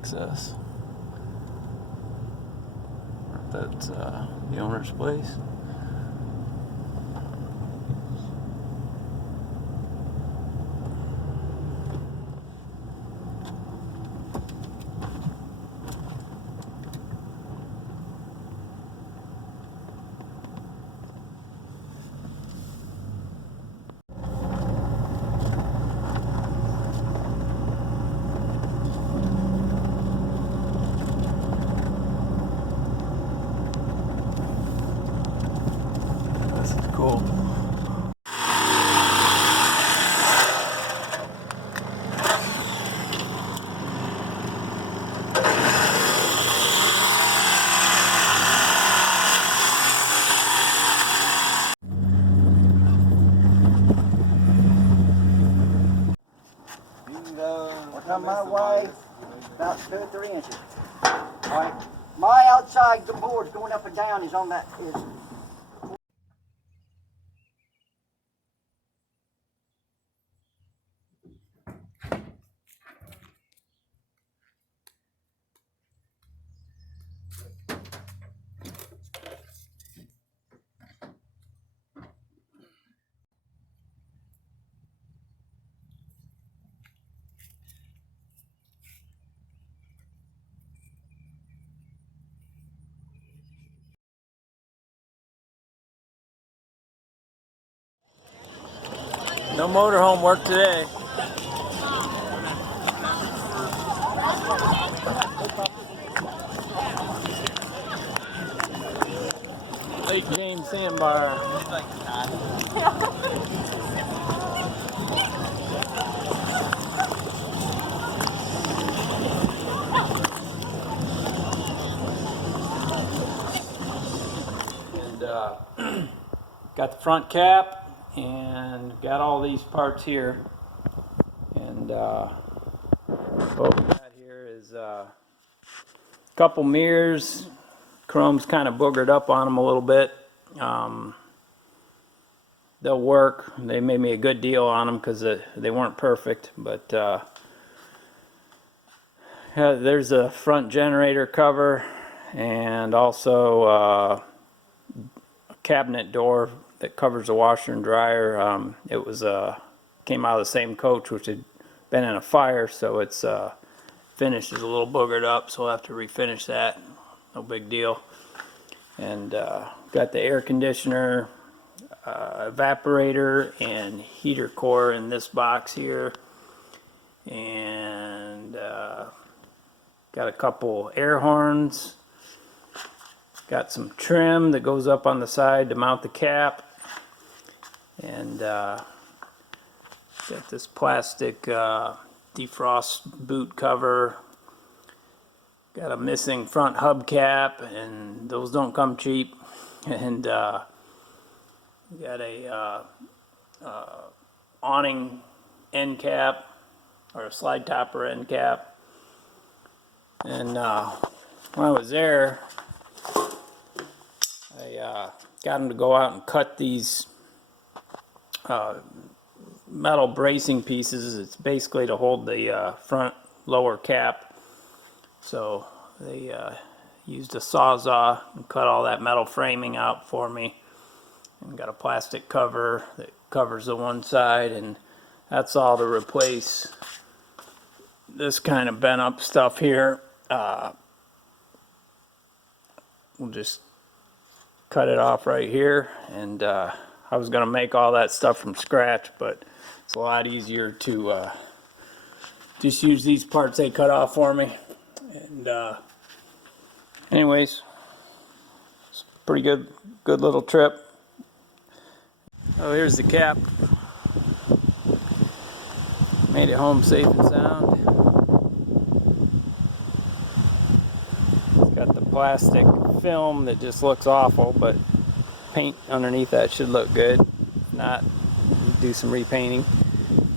access. That's the owner's place. This is cool. I'll come my way about 2 or 3 inches. Alright. My outside the board going up and down is on that is No motorhome work today. Lake James Sandbar. And got the front cap and got all these parts here. And what we got here is a couple mirrors. Chrome's kind of boogered up on them a little bit. They'll work. They made me a good deal on them because they weren't perfect, but there's a front generator cover and also a cabinet door that covers the washer and dryer. It was came out of the same coach which had been in a fire, so its finish is a little boogered up, so we'll have to refinish that. No big deal. And got the air conditioner, evaporator, and heater core in this box here. And got a couple air horns. Got some trim that goes up on the side to mount the cap. And got this plastic defrost boot cover. Got a missing front hubcap, and those don't come cheap. And got a awning end cap, or a slide topper end cap. And when I was there, I got them to go out and cut these metal bracing pieces. It's basically to hold the front lower cap. So they used a sawzall and cut all that metal framing out for me, and got a plastic cover that covers the one side, and that's all to replace this kind of bent up stuff here. We'll just cut it off right here, and I was going to make all that stuff from scratch, but it's a lot easier to just use these parts they cut off for me. And anyways, it's a pretty good little trip. Oh, here's the cap. Made it home safe and sound. It's got the plastic film that just looks awful, but paint underneath that should look good. If not, do some repainting.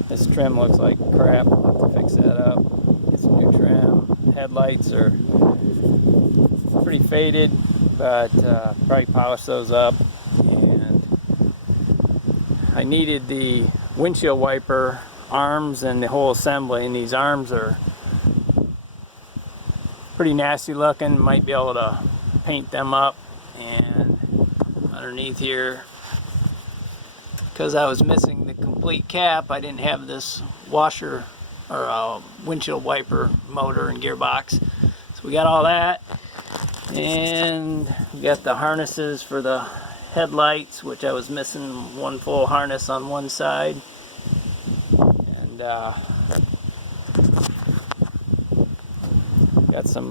This trim looks like crap. I'll have to fix that up. Get some new trim. Headlights are pretty faded, but probably polish those up. And I needed the windshield wiper arms and the whole assembly, and these arms are pretty nasty looking. Might be able to paint them up. And underneath here, because I was missing the complete cap, I didn't have this washer or windshield wiper motor and gearbox. So we got all that. And we got the harnesses for the headlights, which I was missing one full harness on one side. And got some,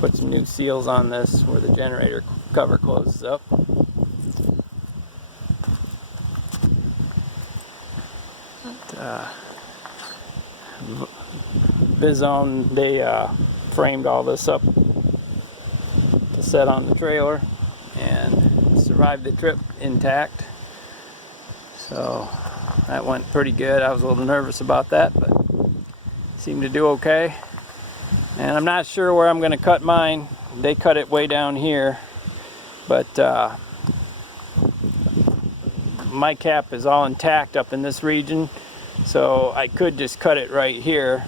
put some new seals on this where the generator cover closes up. Visone, they framed all this up to set on the trailer and survived the trip intact. So that went pretty good. I was a little nervous about that, but seemed to do okay. And I'm not sure where I'm going to cut mine. They cut it way down here, but my cap is all intact up in this region, so I could just cut it right here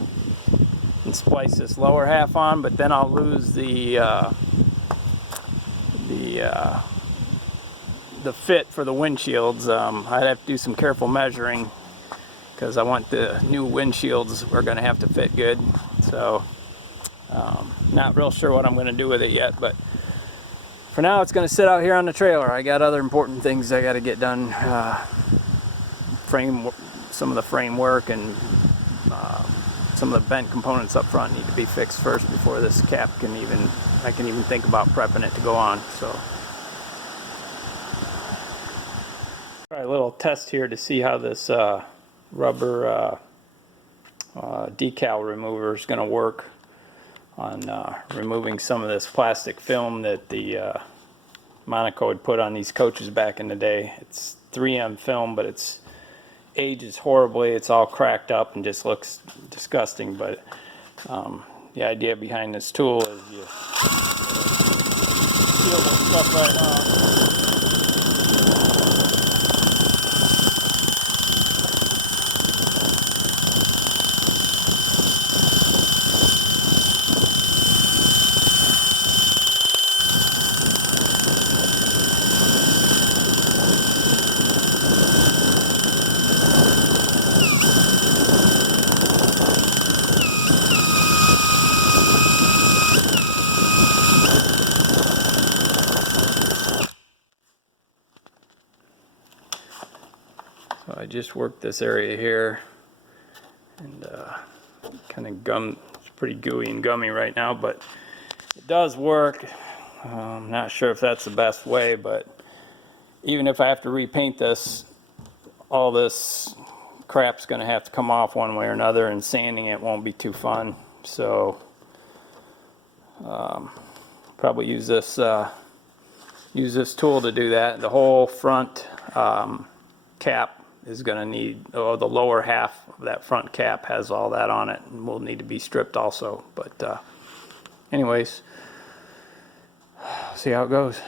and splice this lower half on, but then I'll lose the fit for the windshields. I'd have to do some careful measuring because I want the new windshields are going to have to fit good. So not real sure what I'm going to do with it yet, but for now it's going to sit out here on the trailer. I got other important things I got to get done. Some of the framework and some of the bent components up front need to be fixed first before this cap I can even think about prepping it to go on. So try a little test here to see how this rubber decal remover is going to work on removing some of this plastic film that the Monaco had put on these coaches back in the day. It's 3M film, but it's ages horribly. It's all cracked up and just looks disgusting. But the idea behind this tool is you peel the stuff right off. So I just worked this area here, and kind of it's pretty gooey and gummy right now, but it does work. I'm not sure if that's the best way, but even if I have to repaint this, all this crap's going to have to come off one way or another, and sanding it won't be too fun. So probably use this tool to do that. The whole front cap is going to need, the lower half of that front cap has all that on it and will need to be stripped also. But anyways, see how it goes.